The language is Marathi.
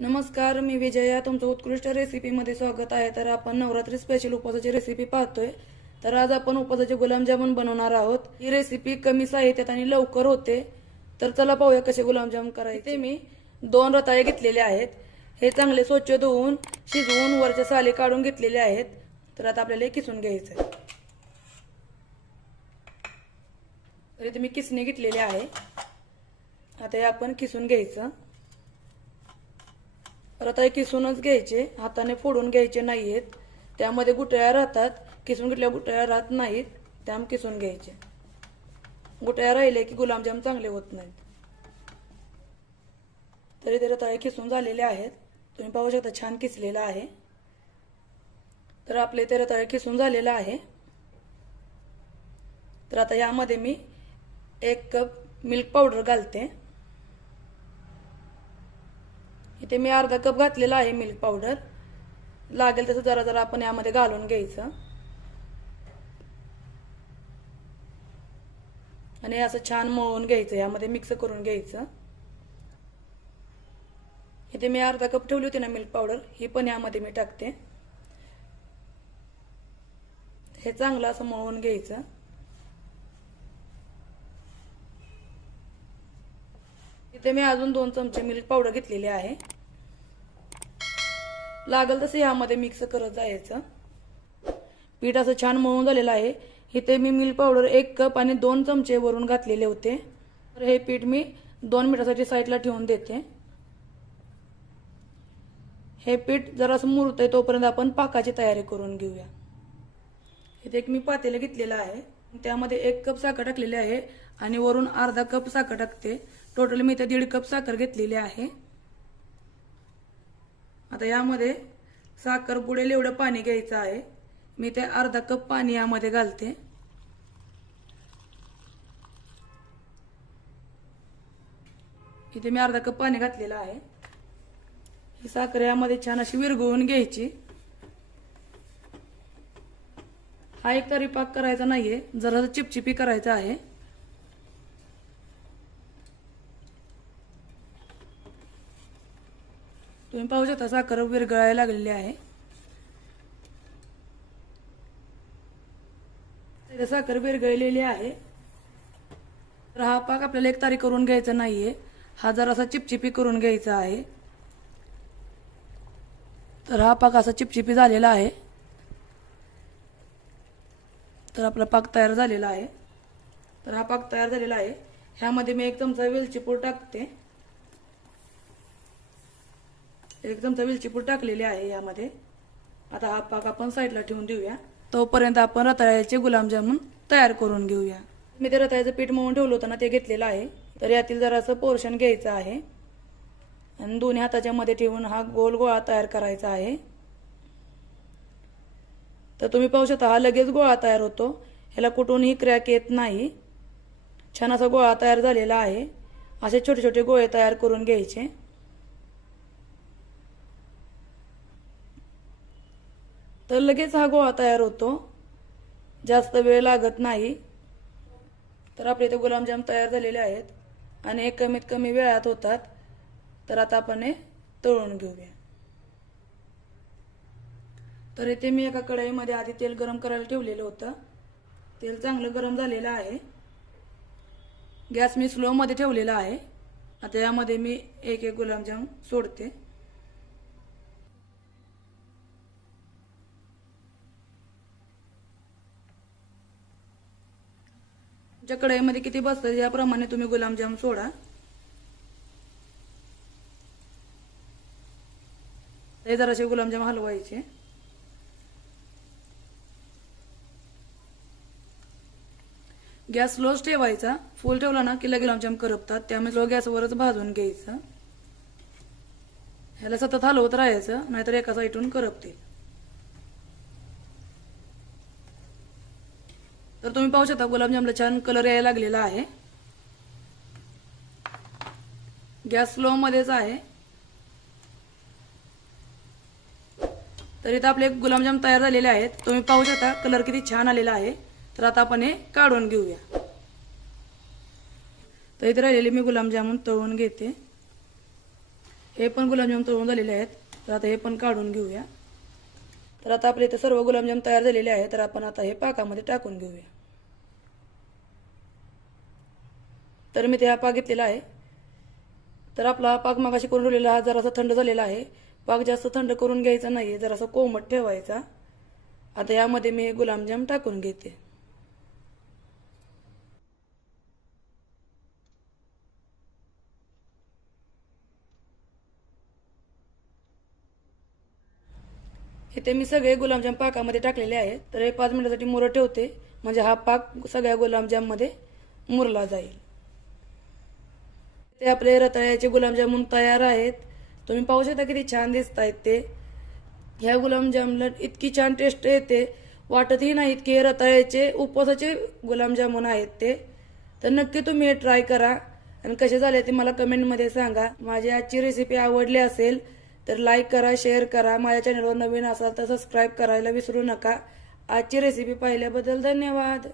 नमस्कार मी विजया. तुमचं उत्कृष्ट रेसिपीमध्ये स्वागत आहे. तर आपण नवरात्री स्पेशल उपवासाची रेसिपी पाहतोय. तर आज आपण उपवासाचे गुलाबजामुन बनवणार आहोत. ही रेसिपी कमी साहित्यात आणि लवकर होते. तर चला पाहूया कसे गुलाबजाम करायचे. मी दोन रताळे घेतलेले आहेत. हे चांगले स्वच्छ धुवून शिजवून वरच्या साली काढून घेतलेले आहेत. तर आता आपल्याला हे किसून घ्यायचं आहे तर इथे मी किसणी घेतलेली आहे. आता हे आपण किसून घ्यायचं. परत हे किसूनच घ्यायचे हाताने फोडून घ्यायचे नाहीयेत. त्यामध्ये गुटळ्या राहतात किसून घेतल्या गुटळ्या राहत नाहीत त्या किसून घ्यायचे. गुटळ्या राहिले की गुलाबजाम चांगले होत नाहीत. तरी ते रताळे किसून झालेले आहेत. तुम्ही पाहू शकता छान किसलेला आहे. तर आपले ते रताळे किसून झालेलं आहे. तर आता यामध्ये मी एक कप मिल्क पावडर घालते. इथे मी अर्धा कप घातलेला आहे मिल्क पावडर लागेल तसं जरा जरा आपण यामध्ये घालून घ्यायचं. आणि असं छान मळून घ्यायचं यामध्ये मिक्स करून घ्यायचं. इथे मी अर्धा कप ठेवली होती ना मिल्क पावडर ही पण यामध्ये मी टाकते. हे चांगलं असं मळून घ्यायचं. इथे मी अजून दोन चमचे मिल्क पावडर घेतलेली आहे. लागल तसं यामध्ये मिक्स करत जायचं. पीठ असं छान मळून झालेलं आहे. इथे मी मिल्क पावडर एक कप आणि दोन चमचे वरून घातलेले होते. तर हे पीठ मी दोन मिनिटासाठी साईडला ठेवून देते. हे पीठ जरासं मुरतंय तोपर्यंत आपण पाकाची तयारी करून घेऊया. इथे एक मी पातेलं घेतलेलं आहे. त्यामध्ये एक कप साखर टाकलेली आहे आणि वरून अर्धा कप साखर टाकते. टोटल मी इथे दीड कप साखर घेतलेली आहे. आता यामध्ये साखर बुडेल एवढं पाणी घ्यायचं आहे. मी ते अर्धा कप पाणी यामध्ये घालते. इथे मी अर्धा कप पाणी घातलेलं आहे. ही साखर यामध्ये छान अशी विरघळून घ्यायची. हा एक तरी पाक करायचा नाहीये. जरा चिपचिपी करायचा आहे. तुम्ही पाहू शकता साखर गळायला लागलेली आहे. इथे साखर विरगळलेली आहे. तर हा पाक आपल्याला एक तारी करून घ्यायचा नाहीये. हा जरासा चिपचिपी करून घ्यायचा आहे तर हा पाक असा चिपचिपी झालेला आहे. तर आपला पाक तयार झालेला आहे. तर हा पाक तयार झालेला आहे. ह्यामध्ये मी एक चमचा वेलची पूड टाकते. एक चमचा वेलची टाकलेली आहे यामध्ये. आता हा पाक आपण साईडला ठेवून देऊया. तोपर्यंत आपण रताळ्याचे गुलाबजामुन तयार करून घेऊया. मी ते रताळ्याचं पीठ मळून ठेवलं होतं ना ते घेतलेलं आहे. तर यातील जरासं पोर्शन घ्यायचं आहे. आणि दोन्ही हाताच्या मध्ये ठेवून हा गोल गोळा तयार करायचा आहे. तर तुम्ही पाहू शकता हा लगेच गोळा तयार होतो. ह्याला कुठूनही क्रॅक येत नाही. छान असा गोळा तयार झालेला आहे. असे छोटे छोटे गोळे तयार करून घ्यायचे. तर लगेच हा गोळा तयार होतो. जास्त वेळ लागत नाही. तर आपले इथे गुलाबजाम तयार झालेले आहेत आणि हे कमीत कमी वेळात होतात. तर आता आपण हे तळून घेऊया. तर इथे मी एका कढईमध्ये आधी तेल गरम करायला ठेवलेलं होतं. तेल चांगलं गरम झालेलं आहे. गॅस मी स्लोमध्ये ठेवलेला आहे. आता यामध्ये मी एक एक गुलाबजाम सोडते. तुमच्या कढईमध्ये किती बसतं याप्रमाणे तुम्ही गुलाबजाम सोडा. हे जराशे गुलाबजाम हलवायचे. गॅस लोच ठेवायचा. फुल ठेवला ना की लगेच गुलाबजाम करपतात. त्यामुळे लो गॅसवरच भाजून घ्यायचं. ह्याला सतत हलवत राहायचं नाहीतर एका साईडून करपतील. तर तुम्ही पाहू शकता गुलाबजामला छान कलर यायला लागलेला आहे. गॅस स्लो मध्येच आहे. तर इथं आपले गुलाबजाम तयार झालेले आहेत. तुम्ही पाहू शकता कलर किती छान आलेला आहे. तर आता आपण हे काढून घेऊया. तर इथे राहिलेले मी गुलाबजामून तळून घेते. हे पण गुलाबजाम तळून झालेले आहेत. तर आता हे पण काढून घेऊया. तर आता आपले इथे सर्व गुलाबजाम तयार झालेले आहेत. तर आपण आता हे पाकामध्ये टाकून घेऊया. तर मी ते हा पाक घेतलेला आहे. तर आपला हा पाक मागाशी करून ठेवलेला हा जरासा थंड झालेला आहे. पाक जास्त थंड करून घ्यायचा नाही आहे जरासा कोमट ठेवायचा. आता यामध्ये मी गुलामजाम गुलाबजाम टाकून घेते. इथे मी सगळे गुलाबजाम पाकामध्ये टाकलेले आहेत. तर हे पाच मिनिटासाठी मुरं ठेवते. म्हणजे हा पाक सगळ्या गुलाबजाममध्ये मुरला जाईल. ते आपले रताळ्याचे गुलाबजामुन तयार आहेत. तुम्ही पाहू शकता किती छान दिसत आहेत ते. ह्या गुलाबजामला इतकी छान टेस्ट येते. वाटतही नाही इतके हे रताळ्याचे उपवासाचे गुलाबजामुन आहेत ते. तर नक्की तुम्ही हे ट्राय करा. आणि कसे झाले ते मला कमेंटमध्ये सांगा. माझी आजची रेसिपी आवडली असेल तर लाईक करा शेअर करा. माझ्या चॅनलवर नवीन असाल तर सबस्क्राईब करायला विसरू नका. आजची रेसिपी पाहिल्याबद्दल धन्यवाद.